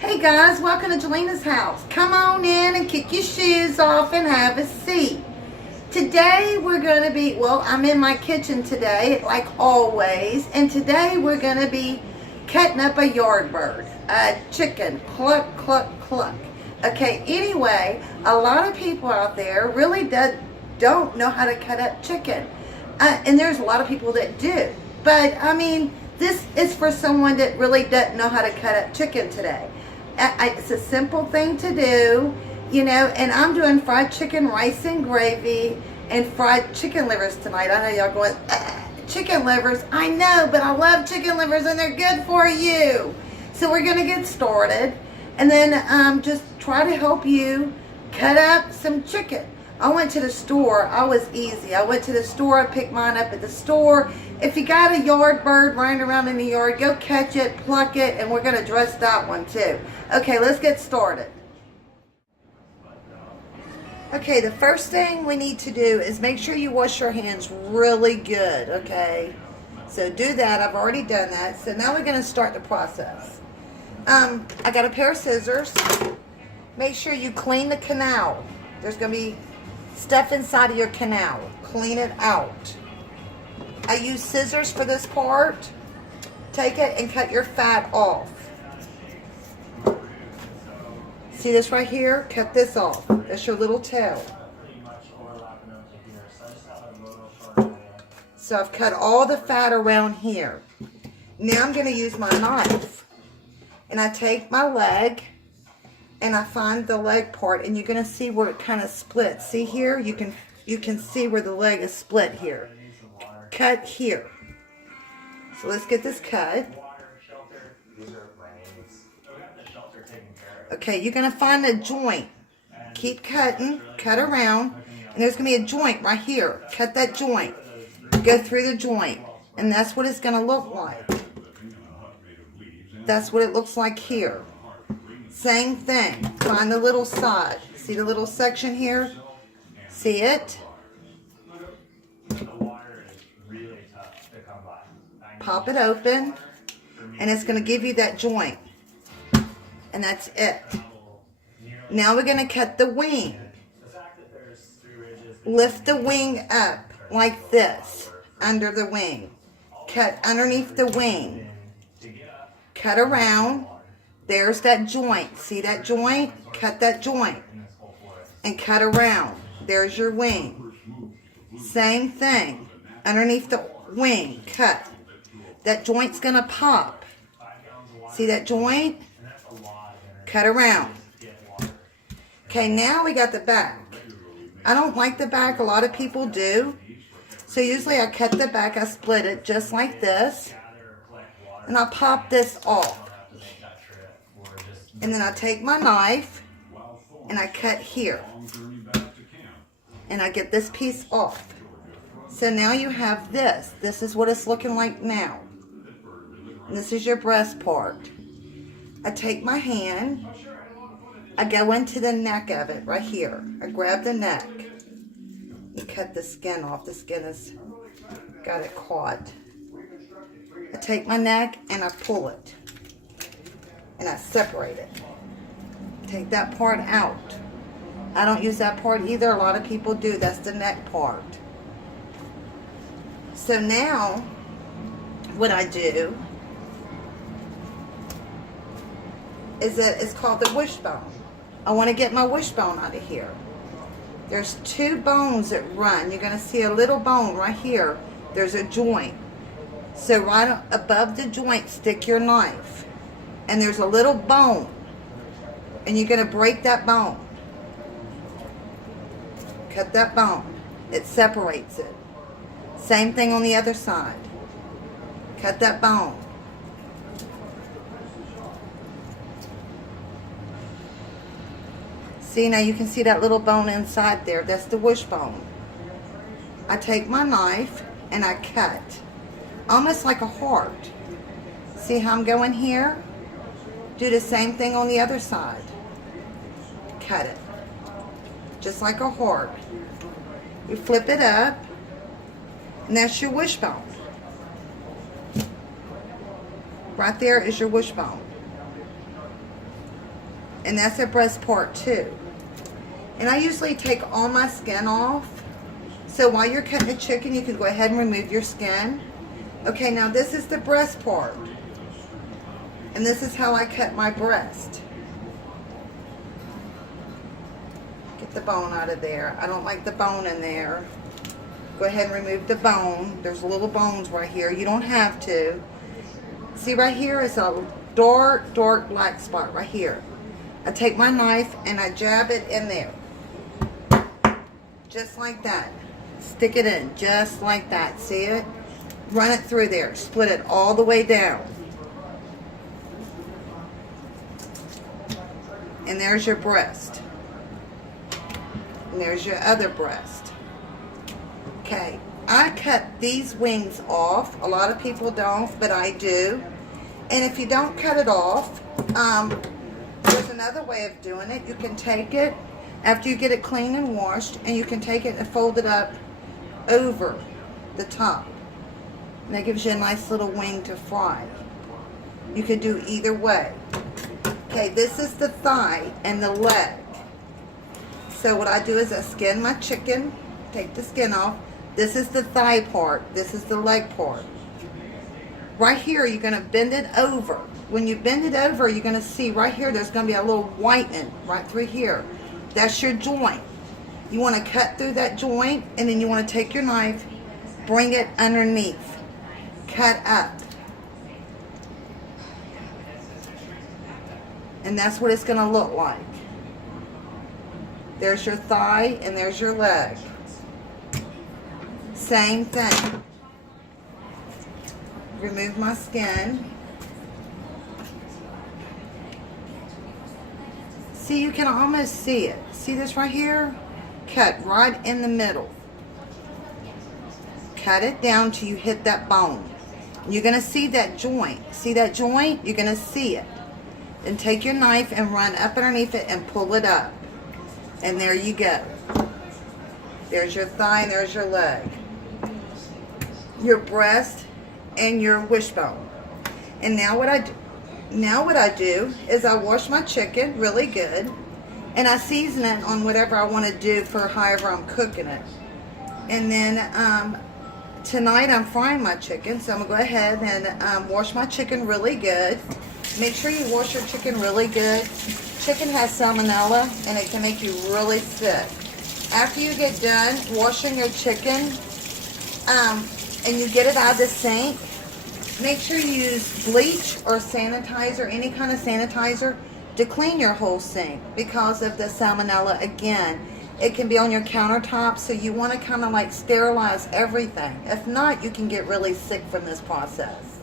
Hey guys, welcome to Jeleena's house. Come on in and kick your shoes off and have a seat. Today we're going to be, I'm in my kitchen today, like always, and today we're going to be cutting up a yard bird, a chicken, cluck, cluck, cluck. Okay, anyway, a lot of people out there really don't know how to cut up chicken, and there's a lot of people that do, but I mean, this is for someone that really doesn't know how to cut up chicken today. It's a simple thing to do, you know, and I'm doing fried chicken, rice and gravy, and fried chicken livers tonight. I know y'all going, chicken livers. I know, but I love chicken livers and they're good for you. So we're going to get started and then just try to help you cut up some chicken. I went to the store. I was easy. I went to the store. I picked mine up at the store. If you got a yard bird running around in the yard, go catch it, pluck it, and we're going to dress that one too. Okay, let's get started. Okay, the first thing we need to do is make sure you wash your hands really good, okay? So do that. I've already done that. So now we're going to start the process. I got a pair of scissors. Make sure you clean the canal. There's going to be stuff inside of your canal. Clean it out. I use scissors for this part. Take it and cut your fat off. See this right here? Cut this off. That's your little tail. So I've cut all the fat around here. Now I'm going to use my knife. And I take my leg and I find the leg part, and you're going to see where it kind of splits. See here? You can see where the leg is split here. Cut here. So let's get this cut. Okay, you're going to find a joint. Keep cutting. Cut around. And there's going to be a joint right here. Cut that joint. Go through the joint. And that's what it's going to look like. That's what it looks like here. Same thing. Find the little side. See the little section here? See it? Pop it open. And it's going to give you that joint. And that's it. Now we're going to cut the wing. Lift the wing up like this. Under the wing. Cut underneath the wing. Cut around. There's that joint. See that joint? Cut that joint. And cut around. There's your wing. Same thing. Underneath the wing. Cut. That joint's going to pop. See that joint? Cut around. Okay, now we got the back. I don't like the back. A lot of people do. So usually I cut the back. I split it just like this. And I pop this off. And then I take my knife and I cut here. And I get this piece off. So now you have this. This is what it's looking like now. And this is your breast part. I take my hand. I go into the neck of it right here. I grab the neck. And cut the skin off. The skin has got it caught. I take my neck and I pull it. And I separate it. Take that part out. I don't use that part either. A lot of people do. That's the neck part. So now, what I do is that it's called the wishbone. I want to get my wishbone out of here. There's two bones that run. You're going to see a little bone right here. There's a joint. So right above the joint, stick your knife. And there's a little bone. And you're going to break that bone. Cut that bone. It separates it. Same thing on the other side. Cut that bone. See, now you can see that little bone inside there. That's the wishbone. I take my knife and I cut. Almost like a heart. See how I'm going here? Do the same thing on the other side. Cut it. Just like a heart. You flip it up. And that's your wishbone. Right there is your wishbone. And that's a breast part too. And I usually take all my skin off. So while you're cutting the chicken, you can go ahead and remove your skin. Okay, now this is the breast part. And this is how I cut my breast. Get the bone out of there. I don't like the bone in there. Go ahead and remove the bone. There's little bones right here. You don't have to. See right here is a dark black spot right here. I take my knife and I jab it in there. Just like that. Stick it in just like that. See it? Run it through there. Split it all the way down. And there's your breast. And there's your other breast. Okay. I cut these wings off. A lot of people don't, but I do. And if you don't cut it off, there's another way of doing it. You can take it after you get it clean and washed, and you can take it and fold it up over the top. And that gives you a nice little wing to fry. You could do either way. Okay, this is the thigh and the leg. So what I do is I skin my chicken, take the skin off. This is the thigh part. This is the leg part. Right here, you're going to bend it over. When you bend it over, you're going to see right here, there's going to be a little whitening right through here. That's your joint. You want to cut through that joint, and then you want to take your knife, bring it underneath, cut up. And that's what it's going to look like. There's your thigh, and there's your leg. Same thing. Remove my skin. See, you can almost see it. See this right here? Cut right in the middle. Cut it down till you hit that bone. You're going to see that joint. See that joint? You're going to see it. Then take your knife and run up underneath it and pull it up. And there you go. There's your thigh and there's your leg. Your breast and your wishbone. And now what I do is I wash my chicken really good, and I season it on whatever I want to do for however I'm cooking it. And then tonight I'm frying my chicken, so I'm gonna go ahead and wash my chicken really good. Make sure you wash your chicken really good. Chicken has salmonella, and it can make you really sick. After you get done washing your chicken, and you get it out of the sink, make sure you use bleach or sanitizer, any kind of sanitizer, to clean your whole sink because of the salmonella. Again, it can be on your countertop, so you want to kind of like sterilize everything. If not, you can get really sick from this process.